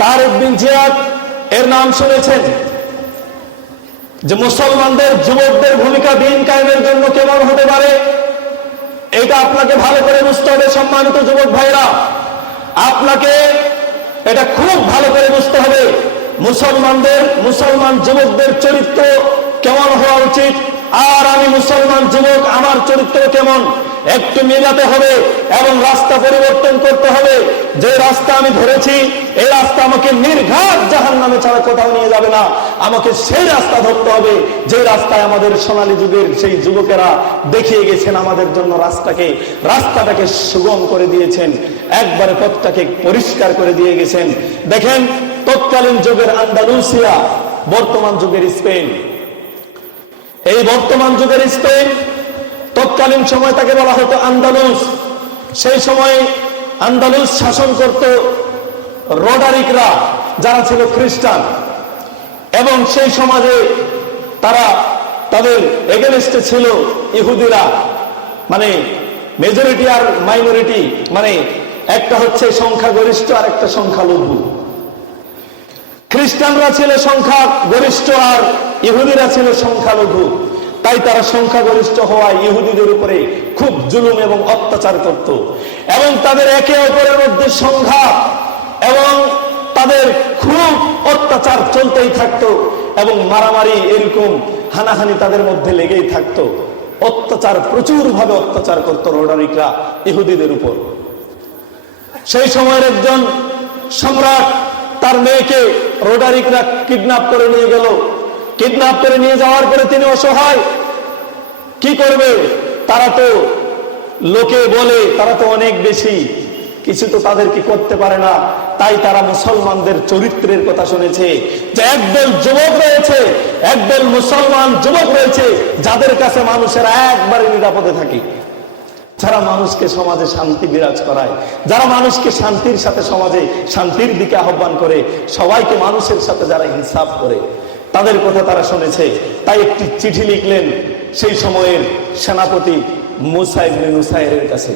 তারেক বিন জিয়াদ এর নাম শুনেছেন যে মুসলমানদের যুবকদের ভূমিকা দিন কায়েমের জন্য কেমন হতে পারে, এটা আপনাকে ভালো করে বুঝতে হবে। সম্মানিত যুবক ভাইরা, আপনাকে এটা খুব ভালো করে বুঝতে হবে মুসলমান যুবকদের চরিত্র কেমন হওয়া উচিত, আর আমি মুসলমান যুবক, আমার চরিত্র কেমন একটু মেলাতে হবে এবং রাস্তা পরিবর্তন করতে হবে। যে রাস্তা আমি ধরেছি এই রাস্তা আমাকে নির্ঘাত জাহান্নামে ছাড়া কোথাও নিয়ে যাবে না। আমাকে সেই রাস্তা ধরতে হবে যে রাস্তায় আমাদের সোনালী যুগের সেই যুবকেরা দেখিয়ে গেছেন আমাদের জন্য রাস্তাটাকে সুগম করে দিয়েছেন, একবারে পথটাকে পরিষ্কার করে দিয়ে গেছেন। দেখেন, তৎকালীন যুগের আন্দালুসিয়া, বর্তমান যুগের স্পেন, এই বর্তমান যুগের স্পেন, তৎকালীন সময় তাকে বলা হতো আন্দালুস। সেই সময় আন্দালুস শাসন করত রোডারিকরা, যারা ছিল খ্রিস্টান, এবং সেই সমাজে তাদের এগেনস্টে ছিল ইহুদিরা, মানে মেজরিটি আর মাইনরিটি, মানে একটা হচ্ছে সংখ্যাগরিষ্ঠ আর একটা সংখ্যালঘু। খ্রিস্টানরা ছিল সংখ্যা গরিষ্ঠ আর ইহুদিরা ছিল সংখ্যালঘু। তাই তারা সংখ্যাগরিষ্ঠ হওয়ায় ইহুদিদের উপরে খুব জুলুম এবং অত্যাচার করত, এবং তাদের একে অপরের মধ্যে সংঘাত এবং তাদের খুব অত্যাচার চলতেই থাকতো, এবং মারামারি, এরকম হানাহানি তাদের মধ্যে লেগেই থাকতো। অত্যাচার, প্রচুর ভাবে অত্যাচার করতো রোডারিকরা ইহুদিদের উপর। সেই সময়ের একজন সম্রাট তার মেয়েকে রোডারিকরা কিডন্যাপ করে নিয়ে গেল। কিডন্যাপ করে নিয়ে যাওয়ার পরে তিনি অসহায়, কি করবে? তারা তো লোকে বলে তারা তো অনেক বেশি, কিছু তো তাদেরকে করতে পারে না। তাই তারা মুসলমানদের চরিত্রের কথা শুনেছে যে একদল যুবক রয়েছে, একদল মুসলমান যুবক রয়েছে যাদের কাছে মানুষের একবারে নিরাপদে থাকে, যারা মানুষকে সমাজে শান্তি বিরাজ করায়, যারা মানুষকে শান্তির সাথে সমাজে শান্তির দিকে আহ্বান করে, সবাইকে মানুষের সাথে যারা ইনসাফ করে, তাদের কথা তারা শুনেছে। তাই একটি চিঠি লিখলেন সেই সময়ের সেনাপতি মুসা ইবনে নুসাইরের কাছে।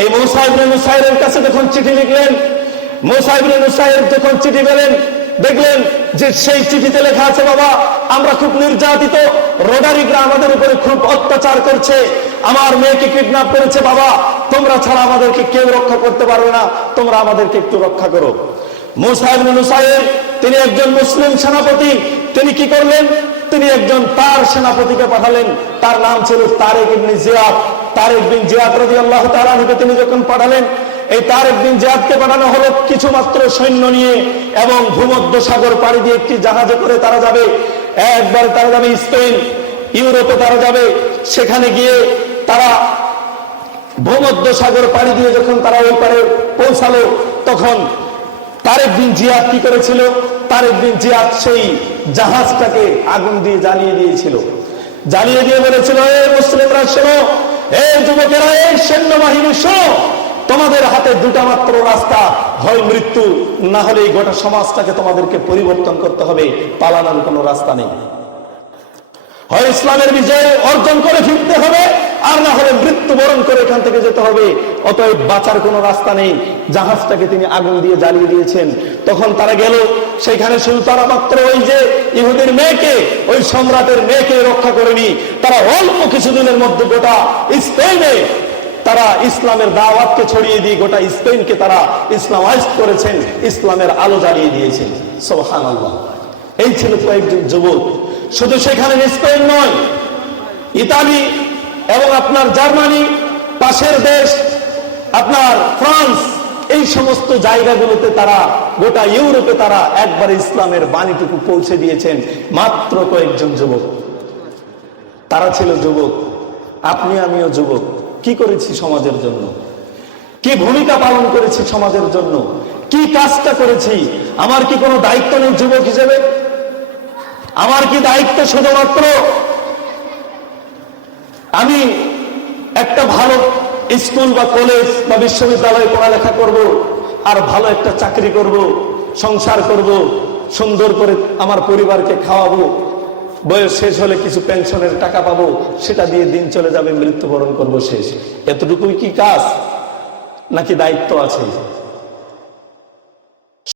এই মুসা ইবনে নুসাইরের কাছে যখন চিঠি লিখলেন, মুসা ইবনে নুসাইর যখন চিঠি পেলেন, দেখলেন যে সেই চিঠিতে লেখা আছে, বাবা আমরা খুব নির্যাতিত, রোডারিকরা আমাদের উপরে খুব অত্যাচার করছে, আমার মেয়েকে কিডন্যাপ করেছে, বাবা তোমরা ছাড়া আমাদেরকে কেউ রক্ষা করতে পারবে না, তোমরা আমাদেরকে একটু রক্ষা করো। মুসা ইবনে নুসাইর তিনি একজন মুসলিম সেনাপতি, তিনি কি করলেন? তিনি একজন তার সেনাপতিকে পাঠালেন, তার নাম ছিল তারেক ইবনে জিয়াদ। তারেক বিন জিয়াদ রাদিয়াল্লাহু তাআলা আনহুকে তিনি যখন পাঠালেন, এই তারেক বিন জিয়াদকে পাঠানো হলো কিছু মাত্র সৈন্য নিয়ে, এবং ভূমধ্য সাগর পাড়ি দিয়ে একটি জাহাজে করে তারা যাবে, একবারে তারা যাবে স্পেন, ইউরোপে তারা যাবে। সেখানে গিয়ে তারা ভূমধ্য সাগর পাড়ি দিয়ে যখন তারা ওই পারে পৌঁছালো, তখন তারেক বিন জিয়াদ কি করেছিল? তারেক বিন জিয়াদ সেই জাহাজটাকে আগুন দিয়ে জ্বালিয়ে দিয়েছিল। জ্বালিয়ে দিয়ে বলেছিল, এই মুসলিমরা শোনো, এই যুবকেরা, এই সৈন্যবাহিনী শোনো, তোমাদের হাতে দুটা মাত্র রাস্তা, হয় মৃত্যু, না হলে এই গোটা সমাজটাকে তোমাদেরকে পরিবর্তন করতে হবে, পালানোর কোনো রাস্তা নেই। হয় ইসলামের বিজয় অর্জন করে ফিরতে হবে, আর না হলে মৃত্যুবরণ করে এখান থেকে যেতে হবে। অতএব বাঁচার কোনো রাস্তা নেই। জাহাজটাকে তিনি আগুন দিয়ে জ্বালিয়ে দিয়েছেন। তখন তারা গেল, সেখানে শুধু তারা মাত্র ওই যে ইহুদির মেয়েকে, ওই সম্রাটের মেয়েকে রক্ষা করেনি, তারা অল্প কিছুদিনের মধ্যে গোটা স্পেনে তারা ইসলামের দাওয়াতকে ছড়িয়ে দিয়ে গোটা স্পেনকে তারা ইসলামাইজ করেছেন, ইসলামের আলো জ্বালিয়ে দিয়েছেন। সুবহানাল্লাহ। এই ছিল কয়েকজন যুবক। শুধু সেখানে স্পেন নয়, ইতালি এবং আপনার জার্মানি, পাশের দেশ আপনার ফ্রান্স, এই সমস্ত জায়গাগুলোতে তারা, গোটা ইউরোপে তারা একবার ইসলামের বাণীটুকু পৌঁছে দিয়েছেন মাত্র কয়েকজন যুবক। তারা ছিল যুবক, আপনি আমিও যুবক। কি করেছি সমাজের জন্য? কি ভূমিকা পালন করেছি সমাজের জন্য? কি কাজটা করেছি? আমার কি কোনো দায়িত্ব নেই যুবক হিসেবে? আমার কি দায়িত্ব শুধুমাত্র আমি একটা ভালো স্কুল বা কলেজ বা বিশ্ববিদ্যালয়ে পড়ালেখা করব, আর ভালো একটা চাকরি করব, সংসার করব, সুন্দর করে আমার পরিবারকে খাওয়াবো, বয়স শেষ হলে কিছু পেনশনের টাকা পাবো, সেটা দিয়ে দিন চলে যাবে, মৃত্যুবরণ করব, শেষ? এতটুকুই কি কাজ? নাকি দায়িত্ব আছে?